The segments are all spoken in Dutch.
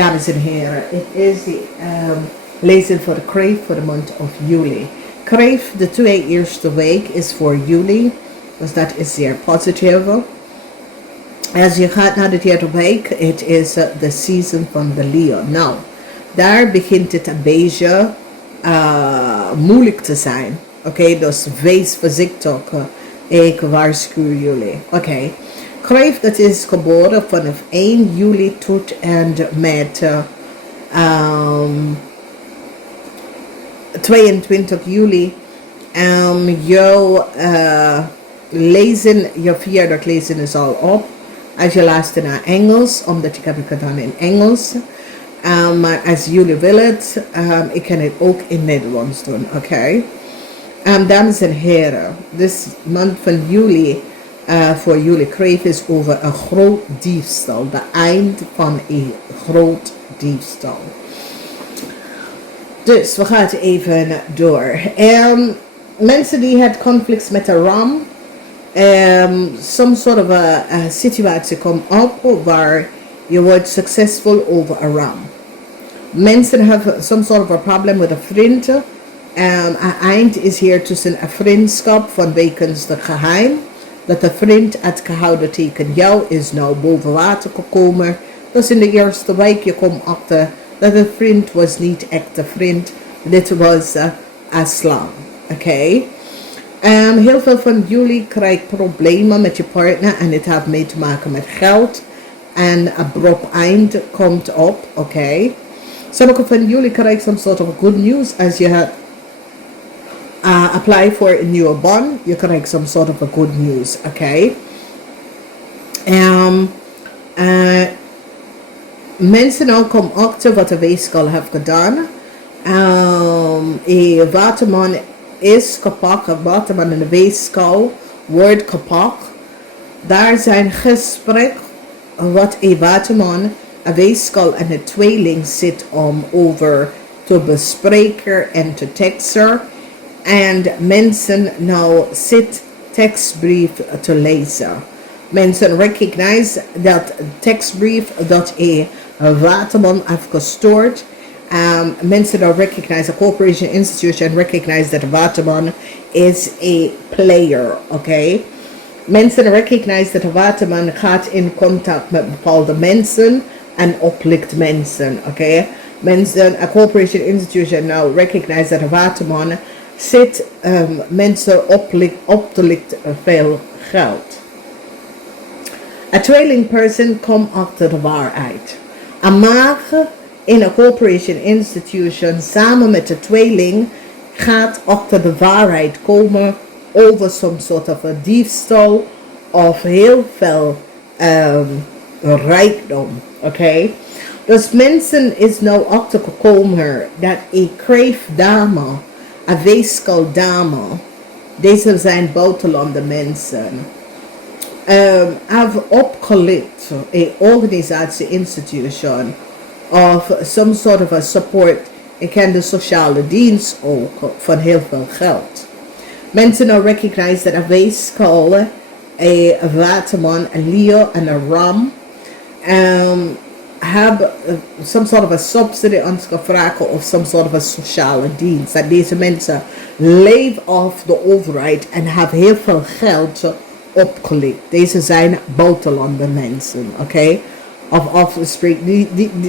dames en heren, het is de lezing voor de KREEFT voor de maand of juli. KREEFT, de 2 eerste week is voor juli, dus dat is zeer positief. Als je gaat naar de derde week, het is de season van de leeuw. Nou, daar begint het een beetje moeilijk te zijn. Oké, dus wees voorzichtig. Ik waarschuw jullie. Oké. KREEFT, dat is geboren vanaf 1 juli tot en met 22 juli. Jouw je vierde lezen is al op. Als je luistert naar Engels, omdat ik heb het gedaan in Engels. Maar als jullie willen, ik kan het ook in Nederlands doen, oké? Dames en heren, dus maand van juli, voor jullie KREEFT is over een groot diefstal. De eind van een groot diefstal. Dus we gaan even door. Mensen die het conflict met de ram. Some sort of a situatie komt op waar je wordt succesvol over een ram. Mensen hebben some sort of a problem met een vriend. Een eind is hier tussen een vriendschap vanwege het geheim. Dat de vriend het gehouden tegen jou is nou boven water gekomen. Dus in de eerste week je komt achter dat de vriend was niet echt een vriend. Dit was een slang. Oké. Heel veel van jullie krijgen problemen met je partner en het heeft mee te maken met geld. En een abrupt eind komt op. Oké. Sommige van jullie krijgen some sort of good news als je apply voor een nieuwe baan. Je krijgt some sort of a good news. Oké. Mensen nou komen achter wat de weeskal heeft gedaan. Een waterman is gepakt. Een waterman in de weeskal wordt gepakt. Daar zijn gesprek wat een waterman, een weeskal en een tweeling zit om over te bespreken en te teksten. En mensen nou zit tekstbrief te lezen. Mensen recognize dat tekstbrief dat een waterman heeft gestoord. Mensen nou recognize, a corporation institution recognize dat de waterman is a player. Okay? Mensen recognize dat de waterman gaat in contact met bepaalde mensen en oplicht mensen. Okay? Mensen, a corporation institution now recognize dat de waterman zit mensen op te lichten veel geld. Een tweeling person komt achter de waarheid. Een maag in een corporation institution samen met de tweeling gaat achter de waarheid komen over some soort of een diefstal of heel veel rijkdom. Okay? Dus mensen is nou achter gekomen dat een KREEFT dame, een weeskal dame, deze zijn buitenlandse mensen, hebben opgelicht een organisatie, institution of some sort of a support. Ik ken de sociale dienst ook van heel veel geld. Mensen nou recognize dat een weeskal, een waterman, een leeuw en een ram hebben some sort of a subsidy ons gevraagd of some sort of a sociale dienst. Dat deze mensen leven af de overheid en hebben heel veel geld opgelicht. Deze zijn buitenlandse mensen, oké? Of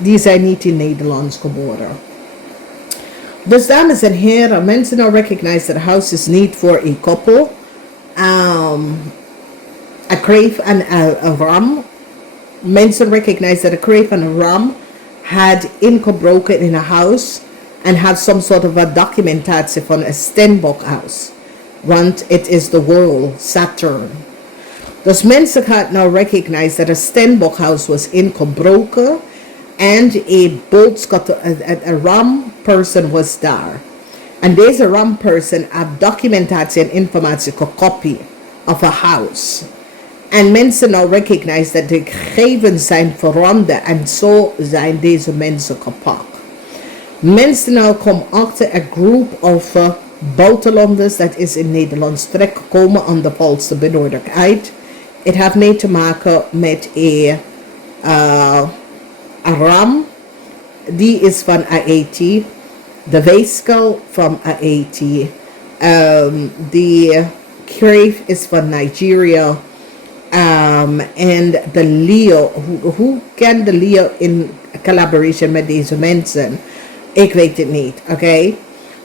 die zijn niet in Nederland geboren. Dus dames en heren, mensen nou recognize that the house is niet voor een koppel. A KREEFT en een ram. Mensen recognize that a KREEFT and a ram had ingebroken in a house and had some sort of a documentatie van een steenbokhuis. Want het is the world, Saturn. Dus mensen gaan nou recognize dat een steenbokhuis was ingebroken en een ram person was daar. En deze ram person had documentatie en informatie gekopieerd of a house. En mensen nou recognize dat de gegevens zijn veranderd en zo zijn deze mensen gepakt. Mensen nou komen achter een groep of buitenlanders dat is in Nederland terechtgekomen aan de valse benodigdheid. Het heeft mee te maken met een ram die is van Haiti. De weeskal van Haiti. The KREEFT is van Nigeria. En de Leo, hoe kan de Leo in collaboration met deze mensen? Ik weet het niet, oké?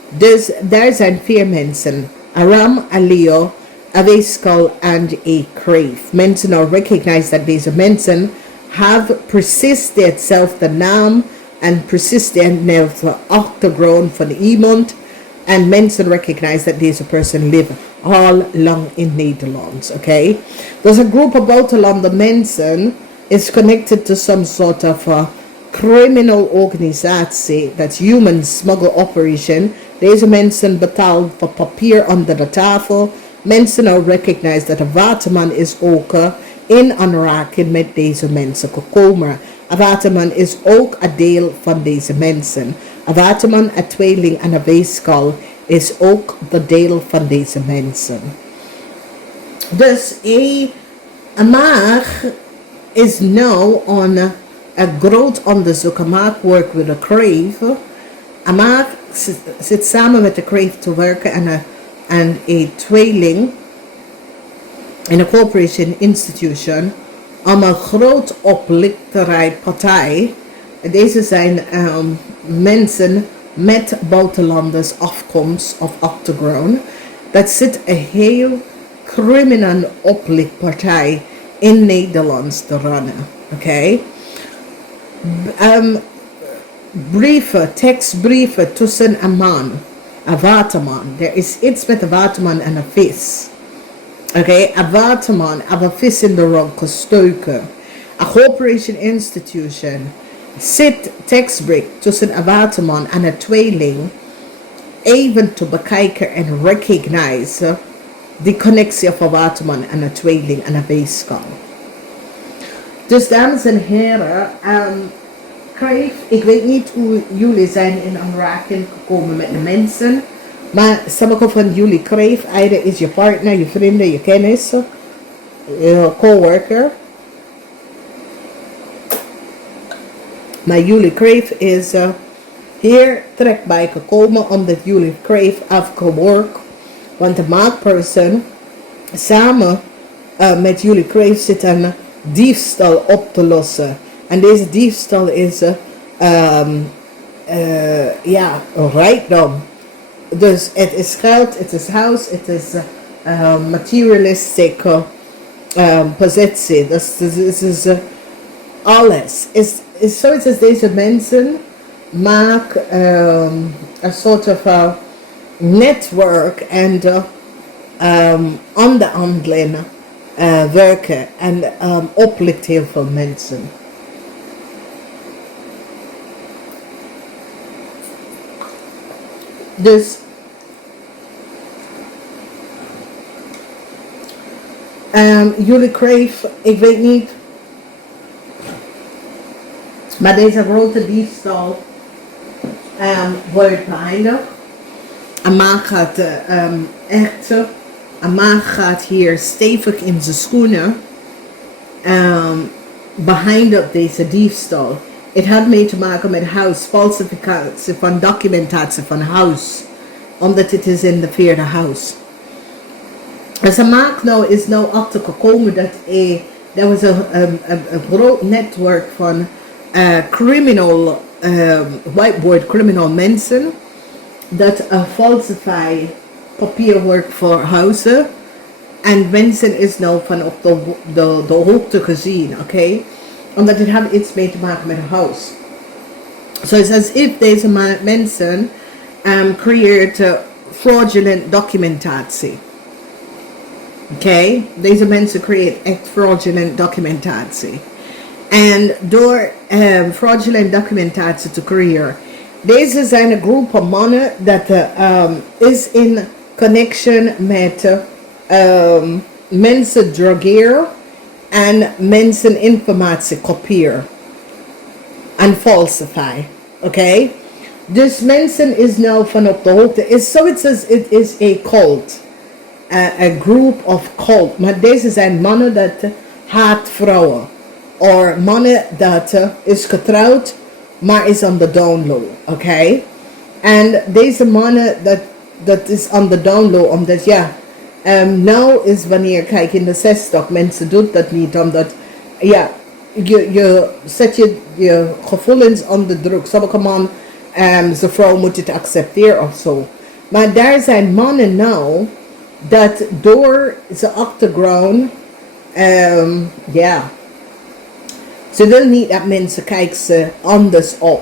Dus daar zijn 4 mensen. A Ram, a Leo, a weeskal en a KREEFT. Mensen al recognize dat deze mensen have precies dezelfde naam en precies dezelfde achtergrond van iemand. En mensen recognize dat deze person live al lang in Nederland. Okay? Dus een groep buitenlandse mensen is connected to some sort of a criminal organisatie. That's human smuggle operation. Deze mensen betalen voor papier onder de tafel. Mensen nou recognize dat de waterman is ook in aanraking met deze mensen gekomen. Een waterman is ook een deel van deze mensen. Een waterman, een tweeling en een weeskal is ook de deel van deze mensen. Dus een maag is nu on een groot onderzoek. Een maag werkt met de KREEFT. Een maag zit samen met de KREEFT te werken en een tweeling in een corporation institution om een groot oplichterij. Deze zijn mensen met buitenlanders afkomst of achtergrond. Dat zit een heel criminele oplichtpartij in Nederland te runnen. Oké? Brieven, tekstbrieven tussen een man, een waterman. Er is iets met een waterman en een vis. Oké, een waterman, een vis in de rug gestoken. Een corporation institution zit tekstbrief tussen een waterman en een tweeling even te bekijken en recognize de connectie van een waterman en een tweeling en een weeskal. Dus dames en heren, KREEFT, ik weet niet hoe jullie zijn in aanraking gekomen met de mensen, maar sommige van jullie KREEFT, either is je partner, je vrienden, je kennis, je coworker. Maar jullie KREEFT is hier terecht bij gekomen omdat jullie KREEFT afgewerkt. Want de maakperson samen met jullie KREEFT zit een diefstal op te lossen. En deze diefstal is rijkdom. Dus het is geld, het is huis, het is materialistic positie. Dus het is alles. Is zoiets als deze mensen maken een soort van netwerk en onderhandelen werken en oplicht heel veel mensen. Dus jullie KREEFT, ik weet niet, maar deze grote diefstal wordt beëindigd. Een man gaat echt, een man gaat hier stevig in zijn schoenen beëindigt deze diefstal. Het had mee te maken met falsificatie van documentatie van huis, omdat het is in de 4e huis. Dus een man is nou achtergekomen dat er was een groot netwerk van criminal, whiteboard criminal mensen dat falsify papierwerk voor huizen en mensen is nou van op de hoogte gezien, oké? Omdat het had iets mee te maken met een huis. So it's as if deze mensen creëert fraudulent documentatie. Oké? Deze mensen creëren echt fraudulent documentatie. En door fraudulent documentatie te creëren. Deze zijn een groep van mannen dat is in connection met mensen drogeren en mensen informatie kopiëren en falsify. Oké? Dus mensen is nou van op de hoogte. Is zoiets als it is a cult. A group of cult. Maar deze zijn mannen dat haat vrouwen. Of mannen dat is getrouwd maar is on the down low, oké? En deze mannen, dat is on the down low, omdat ja, nou is wanneer, kijk in de zestok, mensen doen dat niet, omdat ja, je zet je gevoelens onder druk. Sommige man, zijn vrouw moet het accepteren of zo. Maar daar zijn mannen nou, dat door zijn achtergrond, ja, ze willen niet dat mensen kijken ze anders op.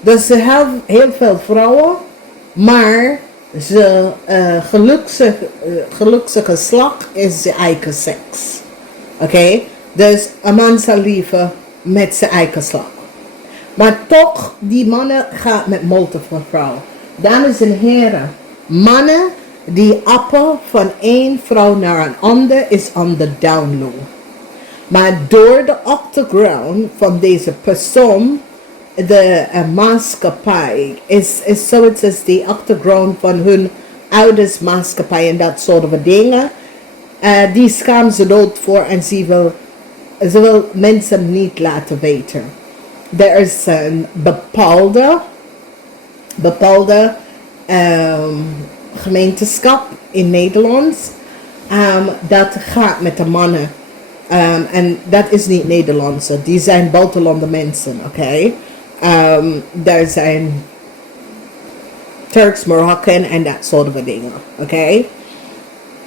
Dus ze hebben heel veel vrouwen, maar ze gelukkige geslacht is zijn eigen seks. Oké? Dus een man zal liever met zijn eigen slag. Maar toch, die mannen gaan met multiple vrouwen. Dames en heren, mannen die appen van één vrouw naar een ander is on the down low. Maar door de achtergrond van deze persoon, de maatschappij, is zoiets als de achtergrond van hun ouders maatschappij en dat soort van dingen. Die schamen ze dood voor en ze wil mensen niet laten weten. Er is een bepaalde gemeenschap in Nederland dat gaat met de mannen. En dat is niet Nederlandse. Die zijn buitenlandse mensen, oké? Daar zijn Turks, Marokkaan en dat soort van dingen, oké?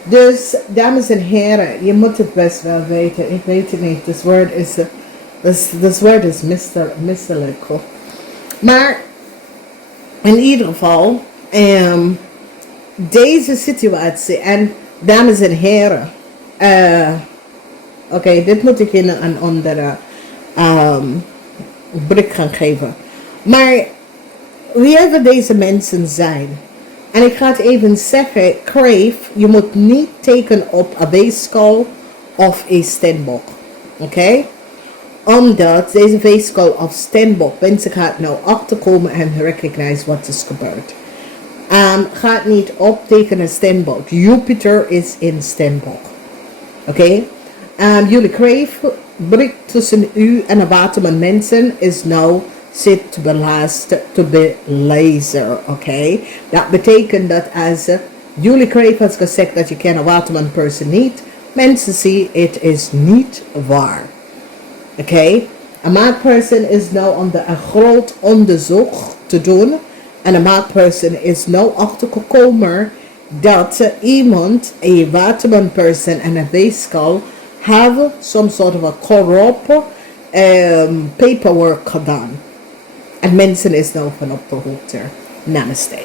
Dus, dames en heren, je moet het best wel weten. Ik weet het niet. This word is misselijk. Maar, in ieder geval, deze situatie, en dames en heren, oké, dit moet ik in een andere blik gaan geven. Maar, wie hebben deze mensen zijn? En ik ga het even zeggen, KREEFT, je moet niet tekenen op een weegschaal of een steenbok. Oké? Omdat deze weegschaal of steenbok, mensen gaat nou achterkomen en recognize wat is gebeurd. Gaat niet optekenen steenbok. Jupiter is in steenbok. Oké? Jullie KREEFT, brik tussen u en een waterman mensen is nou zit te belasten, te belezen, oké? Dat betekent dat als jullie KREEFT has gezegd dat je kent een waterman person niet, mensen zien het is niet waar, oké? Een maatperson is nou onder een groot onderzoek te doen en een maatperson is nou achtergekomen dat iemand, een waterman person en een weegschaal hebben some sort of a corrupt paperwork gedaan. En mensen is nou van op de hoogte. Namaste.